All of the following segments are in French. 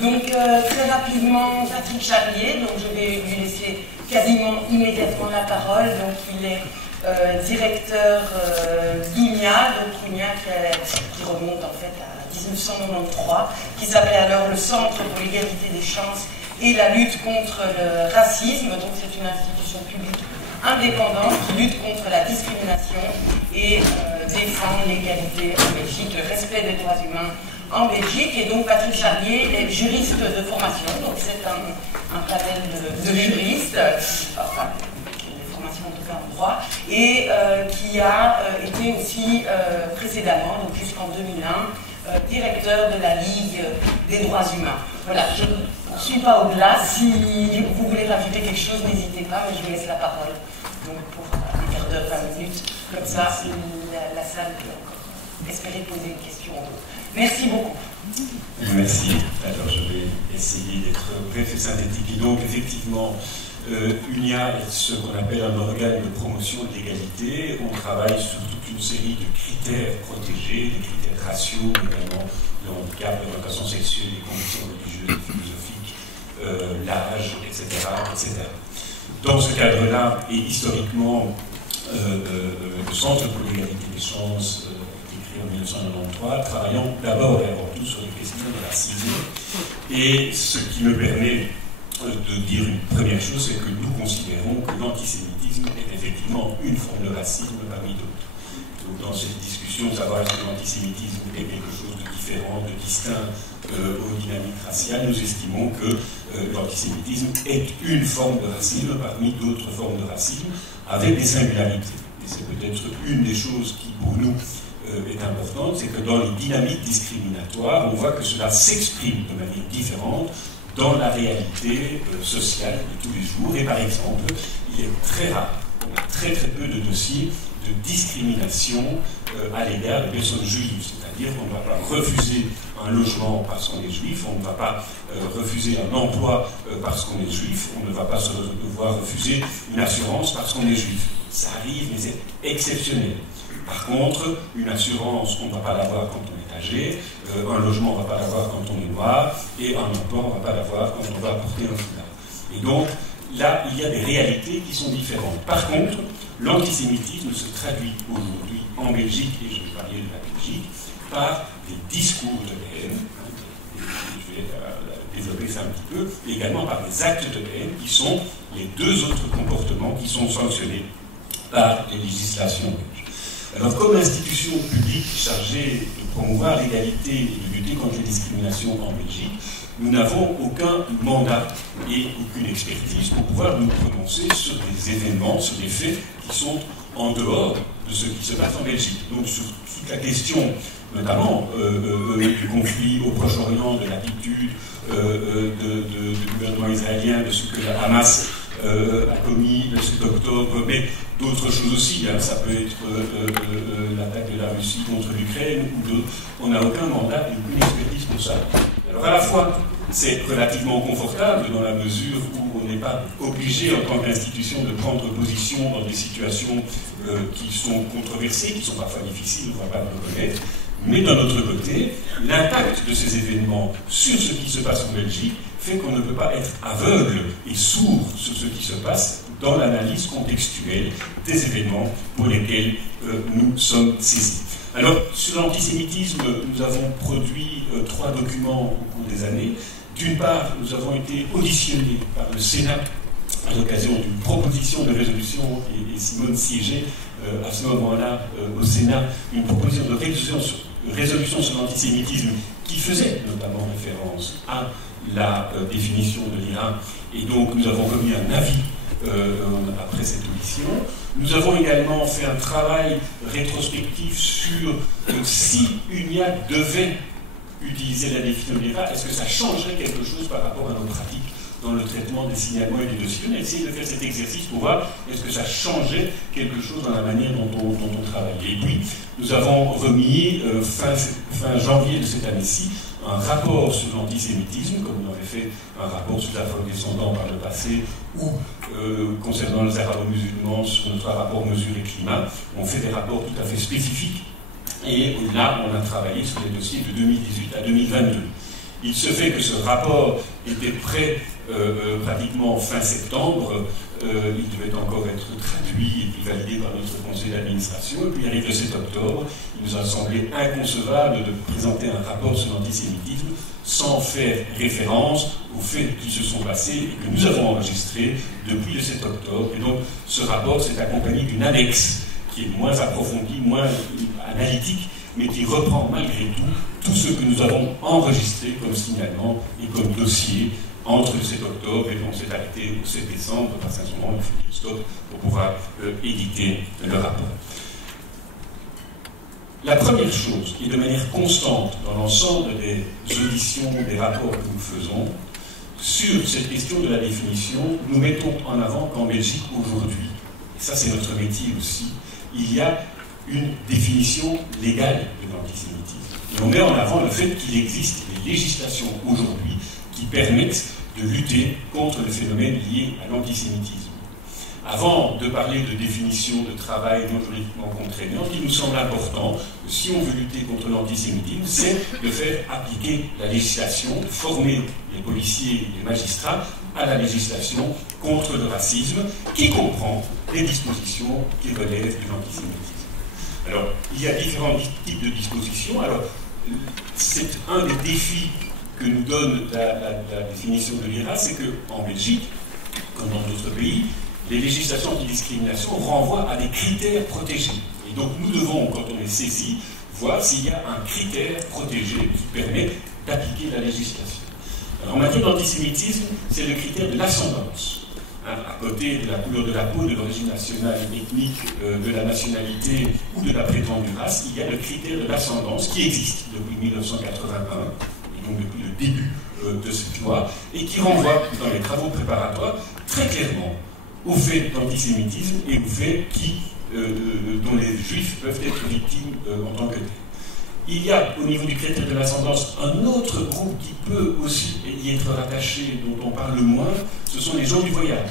Donc très rapidement, Patrick Charlier, donc je vais lui laisser quasiment immédiatement la parole. Donc il est directeur d'UNIA, donc UNIA qui remonte en fait à 1993, qui s'appelait alors le Centre pour l'égalité des chances et la lutte contre le racisme. Donc c'est une institution publique indépendante qui lutte contre la discrimination et défend l'égalité en Belgique, le respect des droits humains en Belgique. Et donc Patrick Charlier est juriste de formation, donc c'est un panel de juristes, enfin des formations en tout cas en droit, et qui a été aussi précédemment, donc jusqu'en 2001, directeur de la Ligue des droits humains. Voilà, je ne suis pas au-delà. Si vous voulez rajouter quelque chose, n'hésitez pas, mais je vous laisse la parole. Donc pour un quart d'heure, 20 minutes, comme ça, la salle peut encore espérer poser une question. Merci beaucoup. Merci. Alors je vais essayer d'être bref et synthétique. Et donc effectivement, UNIA est ce qu'on appelle un organe de promotion de l'égalité. On travaille sur toute une série de critères protégés, des critères raciaux, notamment le handicap, l'orientation sexuelle, les conditions religieuses et philosophiques, l'âge, etc., etc. Dans ce cadre-là, et historiquement, le Centre pour l'égalité des chances, créé en 1993, travaillant d'abord et avant tout sur les questions de racisme. Et ce qui me permet de dire une première chose, c'est que nous considérons que l'antisémitisme est effectivement une forme de racisme parmi d'autres. Donc dans cette discussion, savoir si l'antisémitisme est quelque chose de différent, de distinct aux dynamiques raciales, nous estimons que l'antisémitisme est une forme de racisme parmi d'autres formes de racisme, avec des singularités. Et c'est peut-être une des choses qui, pour nous, est importante, c'est que dans les dynamiques discriminatoires, on voit que cela s'exprime de manière différente dans la réalité sociale de tous les jours. Et par exemple, il est très rare, on a très très peu de dossiers de discrimination à l'égard des personnes juives. C'est-à-dire qu'on ne va pas refuser un logement parce qu'on est juif, on ne va pas refuser un emploi parce qu'on est juif, on ne va pas se devoir refuser une assurance parce qu'on est juif. Ça arrive, mais c'est exceptionnel. Par contre, une assurance, on ne va pas l'avoir quand on est âgé, un logement, on ne va pas l'avoir quand on est noir, et un emploi, on ne va pas l'avoir quand on va porter un foulard. Et donc, là, il y a des réalités qui sont différentes. Par contre, l'antisémitisme se traduit aujourd'hui en Belgique, et je vais parler de la Belgique, par des discours de haine, je vais développer ça un petit peu, et également par des actes de haine qui sont les deux autres comportements qui sont sanctionnés par les législations belges. Alors, comme institution publique chargée de promouvoir l'égalité et de lutter contre les discriminations en Belgique, nous n'avons aucun mandat et aucune expertise pour pouvoir nous prononcer sur des événements, sur des faits qui sont en dehors de ce qui se passe en Belgique. Donc, sur toute la question, notamment du conflit au Proche-Orient, de l'attitude du gouvernement israélien, de ce que la Hamas a commis le 7 octobre, mais d'autres choses aussi, hein. Ça peut être l'attaque de la Russie contre l'Ukraine ou d'autres. On n'a aucun mandat et aucune expertise pour ça. Alors à la fois, c'est relativement confortable dans la mesure où on n'est pas obligé en tant qu'institution de prendre position dans des situations qui sont controversées, qui sont parfois difficiles, on ne va pas le reconnaître. Mais d'un autre côté, l'impact de ces événements sur ce qui se passe en Belgique fait qu'on ne peut pas être aveugle et sourd sur ce qui se passe dans l'analyse contextuelle des événements pour lesquels nous sommes saisis. Alors, sur l'antisémitisme, nous avons produit 3 documents au cours des années. D'une part, nous avons été auditionnés par le Sénat à l'occasion d'une proposition de résolution, et Simone siégeait à ce moment-là au Sénat, une proposition de résolution sur l'antisémitisme qui faisait notamment référence à la définition de l'Iran. Et donc, nous avons remis un avis après cette audition. Nous avons également fait un travail rétrospectif sur si UNIA devait utiliser la définition de l'Iran, est-ce que ça changerait quelque chose par rapport à nos pratiques dans le traitement des signalements et des dossiers. On a essayé de faire cet exercice pour voir est-ce que ça changeait quelque chose dans la manière dont on travaillait. Et puis, nous avons remis fin janvier de cette année-ci un rapport sur l'antisémitisme, comme on avait fait un rapport sur l'afro-descendant par le passé, ou concernant les arabo-musulmans sur notre rapport mesure et climat. On fait des rapports tout à fait spécifiques. Et là, on a travaillé sur les dossiers de 2018 à 2022. Il se fait que ce rapport était prêt pratiquement fin septembre. Il devait encore être traduit et puis validé par notre conseil d'administration. Et puis arrive le 7 octobre, il nous a semblé inconcevable de présenter un rapport sur l'antisémitisme sans faire référence aux faits qui se sont passés et que nous avons enregistrés depuis le 7 octobre. Et donc ce rapport s'est accompagné d'une annexe qui est moins approfondie, moins analytique, mais qui reprend malgré tout ce que nous avons enregistré comme signalement et comme dossier entre le 7 octobre et donc s'est arrêté au 7 décembre parce qu'à ce moment, il faut du stop pour pouvoir éditer le rapport. La première chose, et de manière constante dans l'ensemble des auditions, des rapports que nous faisons, sur cette question de la définition, nous mettons en avant qu'en Belgique aujourd'hui, et ça c'est notre métier aussi, il y a une définition légale de l'antisémitisme. Et on met en avant le fait qu'il existe des législations aujourd'hui qui permettent de lutter contre le phénomène lié à l'antisémitisme. Avant de parler de définition de travail non juridiquement contraignante, il nous semble important, si on veut lutter contre l'antisémitisme, c'est de faire appliquer la législation, de former les policiers et les magistrats à la législation contre le racisme, qui comprend les dispositions qui relèvent de l'antisémitisme. Alors, il y a différents types de dispositions. Alors, c'est un des défis que nous donne la définition de l'IRA, c'est qu'en Belgique, comme dans d'autres pays, les législations anti-discrimination renvoient à des critères protégés. Et donc nous devons, quand on est saisi, voir s'il y a un critère protégé qui permet d'appliquer la législation. Alors, en matière d'antisémitisme, c'est le critère de l'ascendance. À côté de la couleur de la peau, de l'origine nationale et ethnique, de la nationalité ou de la prétendue race, il y a le critère de l'ascendance qui existe depuis 1981, et donc depuis le début de cette loi, et qui renvoie dans les travaux préparatoires très clairement aux faits d'antisémitisme et aux faits dont les juifs peuvent être victimes en tant que tels. Il y a au niveau du critère de l'ascendance un autre groupe qui peut aussi y être rattaché, dont on parle moins, ce sont les gens du voyage,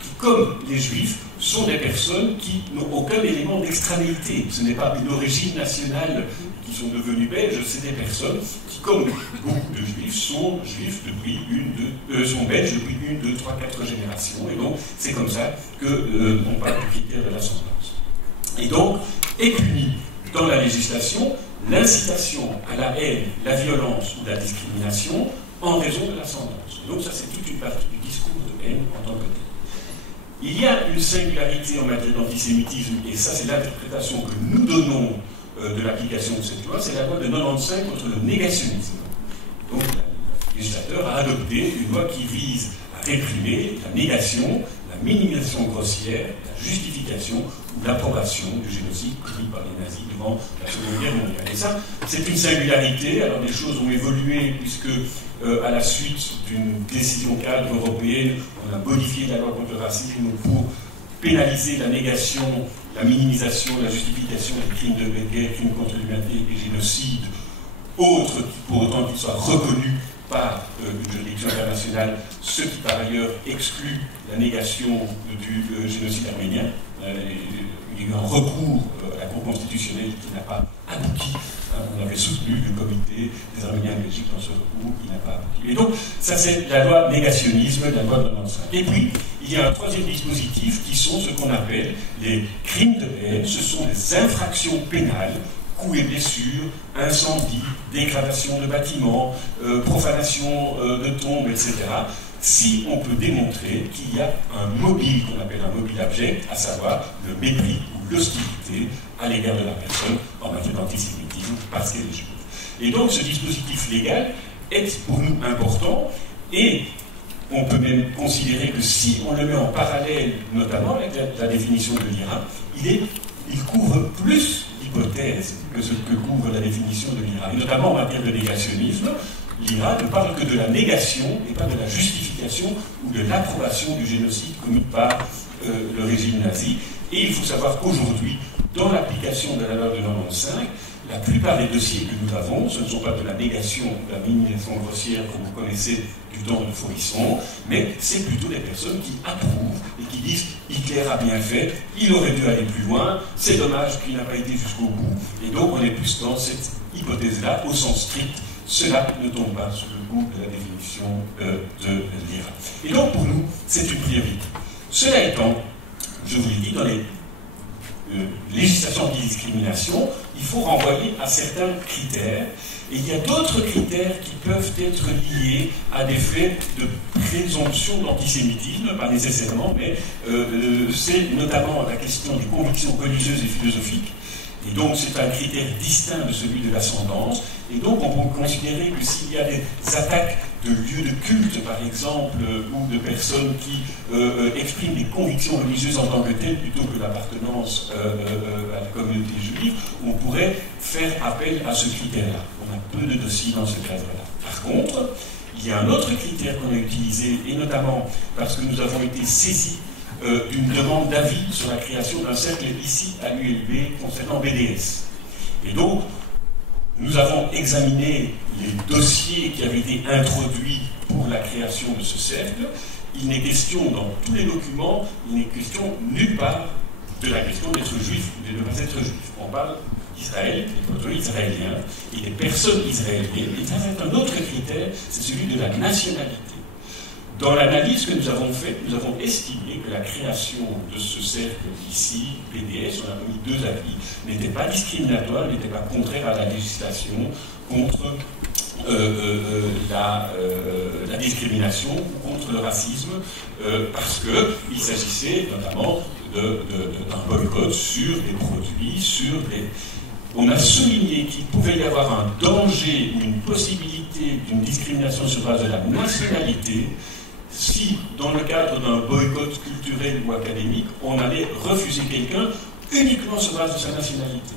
qui, comme les juifs, sont des personnes qui n'ont aucun élément d'extranéité. Ce n'est pas une origine nationale qui sont devenues belges, c'est des personnes qui, comme beaucoup de juifs, sont juifs depuis sont belges depuis 1, 2, 3, 4 générations. Et donc, c'est comme ça qu'on parle du critère de l'ascendance. Et donc, est punie dans la législation l'incitation à la haine, la violence ou la discrimination en raison de l'ascendance. Donc ça, c'est toute une partie du discours de haine en tant que tel. Il y a une singularité en matière d'antisémitisme, et ça, c'est l'interprétation que nous donnons de l'application de cette loi, c'est la loi de 95 contre le négationnisme. Donc, le législateur a adopté une loi qui vise à réprimer la négation, la minimisation grossière, la justification ou l'approbation du génocide commis par les nazis durant la Seconde Guerre mondiale. Et ça, c'est une singularité. Alors, les choses ont évolué puisque, à la suite d'une décision cadre européenne, on a modifié la loi contre le racisme pour pénaliser la négation, la minimisation, la justification des crimes de guerre, crimes contre l'humanité et génocide, autres pour autant qu'ils soient reconnus par une juridiction internationale, ce qui par ailleurs exclut la négation du génocide arménien. Il y a eu un recours à la Cour constitutionnelle qui n'a pas abouti. On avait soutenu le comité des Arméniens en Belgique dans ce recours qui n'a pas abouti. Et donc, ça c'est la loi négationnisme, la loi de 95. Et puis, il y a un troisième dispositif qui sont ce qu'on appelle les crimes de haine. Ce sont des infractions pénales, coups et blessures, incendie, dégradation de bâtiments, profanation de tombes, etc. Si on peut démontrer qu'il y a un mobile qu'on appelle un mobile abject, à savoir le mépris ou l'hostilité à l'égard de la personne en matière d'antisémitisme parce qu'elle est juive. Et donc ce dispositif légal est pour nous important et on peut même considérer que si on le met en parallèle, notamment avec la définition de l'IRA, il couvre plus d'hypothèses que ce que couvre la définition de l'IRA. Et notamment en matière de négationnisme, l'IRA ne parle que de la négation et pas de la justification ou de l'approbation du génocide commis par le régime nazi. Et il faut savoir qu'aujourd'hui, dans l'application de la loi de 95, la plupart des dossiers que nous avons, ce ne sont pas de la négation ou de la minimisation grossière que vous connaissez du temps de Faurisson, mais c'est plutôt des personnes qui approuvent et qui disent Hitler a bien fait, il aurait dû aller plus loin, c'est dommage qu'il n'a pas été jusqu'au bout. Et donc on est plus dans cette hypothèse-là, au sens strict, cela ne tombe pas sous le coup de la définition de l'IRA. Et donc pour nous, c'est une priorité. Cela étant, je vous l'ai dit, dans les législations anti-discrimination, il faut renvoyer à certains critères. Et il y a d'autres critères qui peuvent être liés à des faits de présomption d'antisémitisme, pas nécessairement, mais c'est notamment la question des convictions religieuses et philosophiques. Et donc c'est un critère distinct de celui de l'ascendance. Et donc on peut considérer que s'il y a des attaques de lieux de culte, par exemple, ou de personnes qui expriment des convictions religieuses en tant que telles, plutôt que l'appartenance à la communauté juive, on pourrait faire appel à ce critère-là. On a peu de dossiers dans ce cadre-là. Par contre, il y a un autre critère qu'on a utilisé, et notamment parce que nous avons été saisis d'une demande d'avis sur la création d'un cercle ici à l'ULB concernant BDS. Et donc, nous avons examiné les dossiers qui avaient été introduits pour la création de ce cercle. Il n'est question, dans tous les documents, il n'est question nulle part de la question d'être juif ou de ne pas être juif. On parle d'Israël, des protocoles israéliens et des personnes israéliennes. Et ça, c'est un autre critère, c'est celui de la nationalité. Dans l'analyse que nous avons faite, nous avons estimé que la création de ce cercle ici, BDS, on a mis deux avis, n'était pas discriminatoire, n'était pas contraire à la législation contre la discrimination ou contre le racisme, parce qu'il s'agissait notamment d'un boycott sur les produits, sur les... On a souligné qu'il pouvait y avoir un danger ou une possibilité d'une discrimination sur base de la nationalité si, dans le cadre d'un boycott culturel ou académique, on allait refuser quelqu'un uniquement sur base de sa nationalité.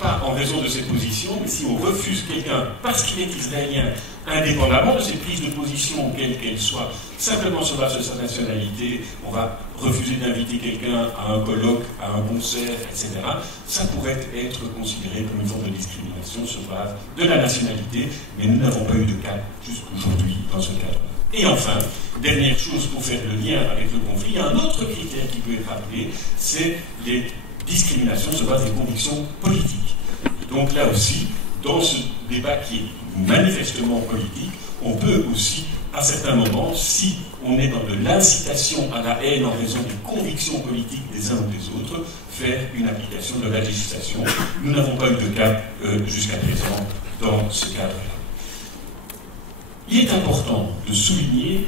Pas en raison de ses positions, mais si on refuse quelqu'un parce qu'il est israélien, indépendamment de ses prises de position, quelles qu'elles soient, simplement sur base de sa nationalité, on va refuser d'inviter quelqu'un à un colloque, à un concert, etc. Ça pourrait être considéré comme une forme de discrimination sur base de la nationalité, mais nous n'avons pas eu de cas jusqu'aujourd'hui dans ce cadre-là. Et enfin, dernière chose pour faire le lien avec le conflit, il y a un autre critère qui peut être appelé, c'est les discriminations sur base des convictions politiques. Et donc là aussi, dans ce débat qui est manifestement politique, on peut aussi, à certains moments, si on est dans de l'incitation à la haine en raison des convictions politiques des uns ou des autres, faire une application de la législation. Nous n'avons pas eu de cas jusqu'à présent dans ce cadre-là. Il est important de souligner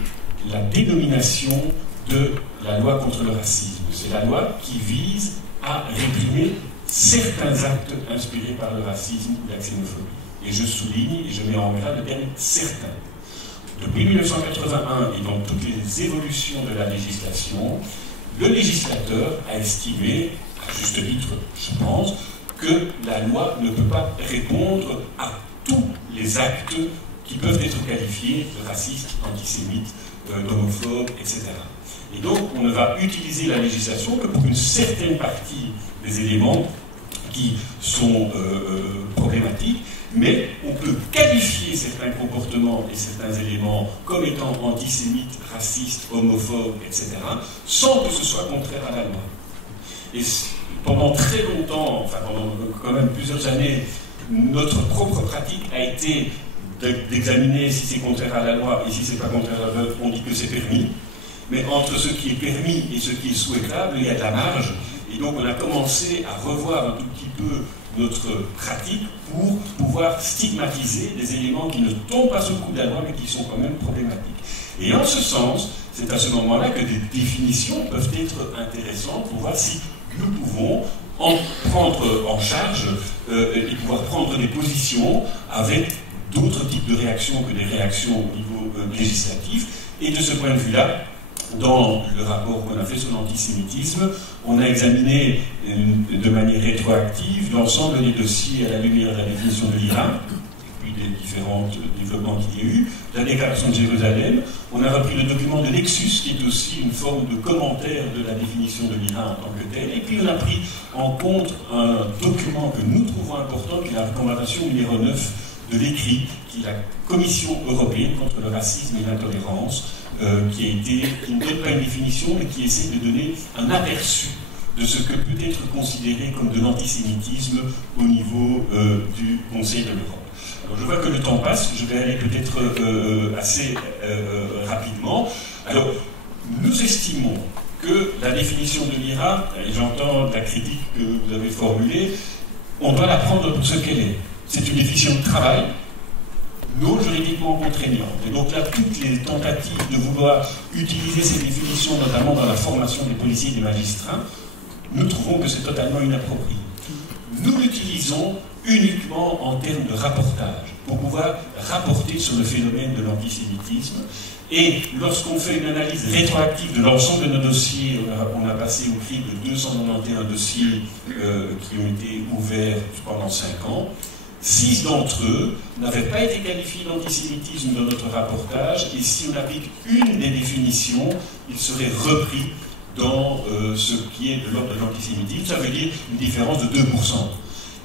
la dénomination de la loi contre le racisme. C'est la loi qui vise à réprimer certains actes inspirés par le racisme ou la xénophobie. Et je souligne et je mets en gras le terme certains. Depuis 1981 et dans toutes les évolutions de la législation, le législateur a estimé, à juste titre, je pense, que la loi ne peut pas répondre à tous les actes qui peuvent être qualifiés de racistes, antisémites, d'homophobes, etc. Et donc, on ne va utiliser la législation que pour une certaine partie des éléments qui sont problématiques, mais on peut qualifier certains comportements et certains éléments comme étant antisémites, racistes, homophobes, etc., sans que ce soit contraire à la loi. Et pendant très longtemps, enfin pendant quand même plusieurs années, notre propre pratique a été d'examiner si c'est contraire à la loi et si c'est pas contraire à la loi, on dit que c'est permis. Mais entre ce qui est permis et ce qui est souhaitable, il y a de la marge. Et donc on a commencé à revoir un tout petit peu notre pratique pour pouvoir stigmatiser des éléments qui ne tombent pas sous le coup de la loi mais qui sont quand même problématiques. Et en ce sens, c'est à ce moment-là que des définitions peuvent être intéressantes pour voir si nous pouvons en prendre en charge et pouvoir prendre des positions avec d'autres types de réactions que des réactions au niveau législatif. Et de ce point de vue-là, dans le rapport qu'on a fait sur l'antisémitisme, on a examiné de manière rétroactive l'ensemble des dossiers à la lumière de la définition de l'Iran, et puis des différents développements qu'il y a eu, la déclaration de Jérusalem. On a repris le document de Lexus, qui est aussi une forme de commentaire de la définition de l'Iran en tant que tel, et puis on a pris en compte un document que nous trouvons important, qui est la recommandation numéro 9 de l'écrit, qui est la Commission européenne contre le racisme et l'intolérance, qui ne donne pas une définition, mais qui essaie de donner un aperçu de ce que peut être considéré comme de l'antisémitisme au niveau du Conseil de l'Europe. Alors je vois que le temps passe, je vais aller peut-être assez rapidement. Alors, nous estimons que la définition de l'IHRA, et j'entends la critique que vous avez formulée, on doit la prendre pour ce qu'elle est. C'est une définition de travail, non juridiquement contraignante. Et donc là, toutes les tentatives de vouloir utiliser ces définitions, notamment dans la formation des policiers et des magistrats, nous trouvons que c'est totalement inapproprié. Nous l'utilisons uniquement en termes de rapportage, pour pouvoir rapporter sur le phénomène de l'antisémitisme. Et lorsqu'on fait une analyse rétroactive de l'ensemble de nos dossiers, on a passé au crible de 291 dossiers qui ont été ouverts pendant 5 ans, 6 d'entre eux n'avaient pas été qualifiés d'antisémitisme dans notre rapportage, et si on applique une des définitions, il serait repris dans ce qui est de l'ordre de l'antisémitisme. Ça veut dire une différence de 2%.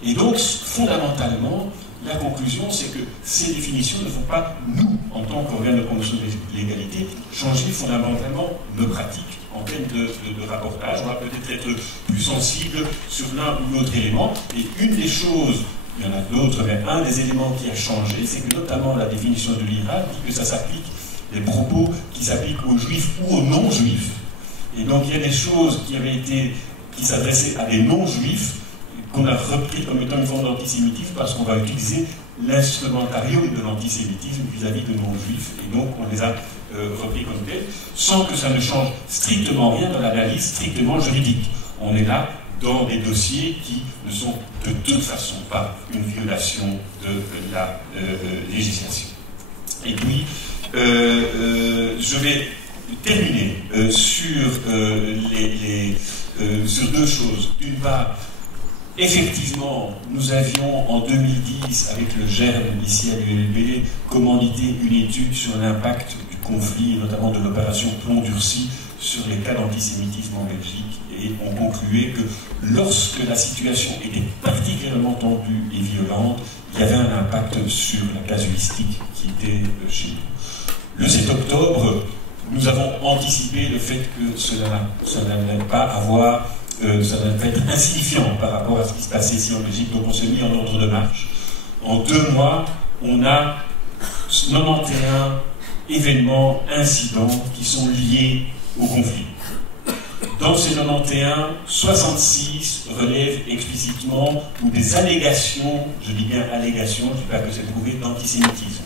Et donc, fondamentalement, la conclusion, c'est que ces définitions ne vont pas, nous, en tant qu'organe de promotion de l'égalité, changer fondamentalement nos pratiques en termes de rapportage. On va peut-être être plus sensible sur l'un ou l'autre élément. Et une des choses, il y en a d'autres, mais un des éléments qui a changé, c'est que notamment la définition de l'IHRA dit que ça s'applique, des propos qui s'appliquent aux juifs ou aux non-juifs. Et donc il y a des choses qui s'adressaient à des non-juifs, qu'on a repris comme étant une forme d'antisémitisme parce qu'on va utiliser l'instrumentarium de l'antisémitisme vis-à-vis de non-juifs, et donc on les a repris comme tels, sans que ça ne change strictement rien dans l'analyse strictement juridique. On est là dans des dossiers qui ne sont de toute façon pas une violation de la législation. Et puis, je vais terminer sur deux choses. D'une part, effectivement, nous avions en 2010, avec le GERM ici à l'ULB, commandité une étude sur l'impact du conflit, et notamment de l'opération Plomb Durci, sur les cas d'antisémitisme en Belgique. Et on concluait que lorsque la situation était particulièrement tendue et violente, il y avait un impact sur la casuistique qui était chez nous. Le 7 octobre, nous avons anticipé le fait que cela n'allait pas avoir... ça va être insignifiant par rapport à ce qui se passait ici en Belgique, donc on s'est mis en ordre de marche. En 2 mois, on a 91 événements, incidents qui sont liés au conflit. Dans ces 91, 66 relèvent explicitement ou des allégations, je dis bien allégations, je ne dis pas que c'est prouvé, d'antisémitisme.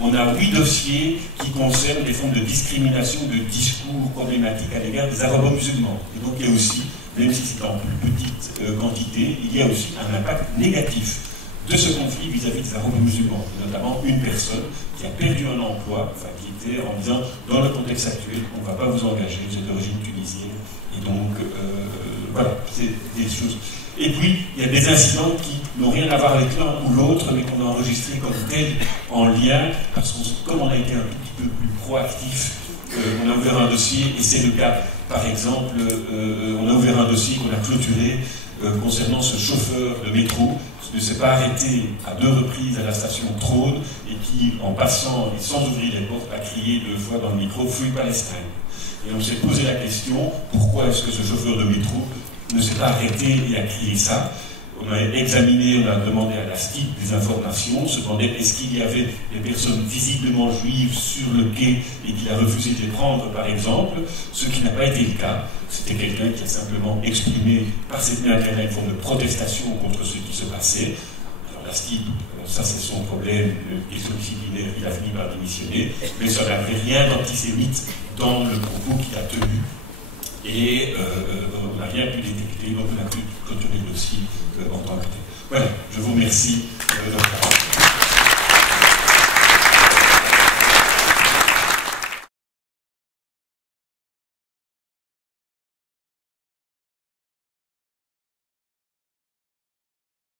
On a 8 dossiers qui concernent des formes de discrimination, de discours problématiques à l'égard des arabo-musulmans. Et donc il y a aussi, même si c'est en plus petite quantité, il y a aussi un impact négatif de ce conflit vis-à-vis des arabo-musulmans. Notamment une personne qui a perdu un emploi, enfin qui était en disant, dans le contexte actuel, on ne va pas vous engager, vous êtes d'origine tunisienne. Et donc, voilà, c'est des choses. Et puis, il y a des incidents qui n'ont rien à voir avec l'un ou l'autre, mais qu'on a enregistrés comme tels en lien, parce que comme on a été un tout petit peu plus proactif, on a ouvert un dossier, et c'est le cas, par exemple, on a ouvert un dossier qu'on a clôturé concernant ce chauffeur de métro qui ne s'est pas arrêté à 2 reprises à la station Trône et qui, en passant et sans ouvrir les portes, a crié 2 fois dans le micro « Free Palestine ». Et on s'est posé la question, pourquoi est-ce que ce chauffeur de métro ne s'est pas arrêté et a crié ça? On a examiné, on a demandé à la STIP des informations, cependant, est-ce qu'il y avait des personnes visiblement juives sur le quai et qu'il a refusé de les prendre, par exemple, ce qui n'a pas été le cas. C'était quelqu'un qui a simplement exprimé par cette même internet une forme de protestation contre ce qui se passait. Alors la STIP, ça c'est son problème, question disciplinaire, il a fini par démissionner, mais ça n'avait rien d'antisémite dans le propos qu'il a tenu. Et on n'a rien pu détecter, donc on a pu clôturer le dossier en tant que tel. Voilà, je vous remercie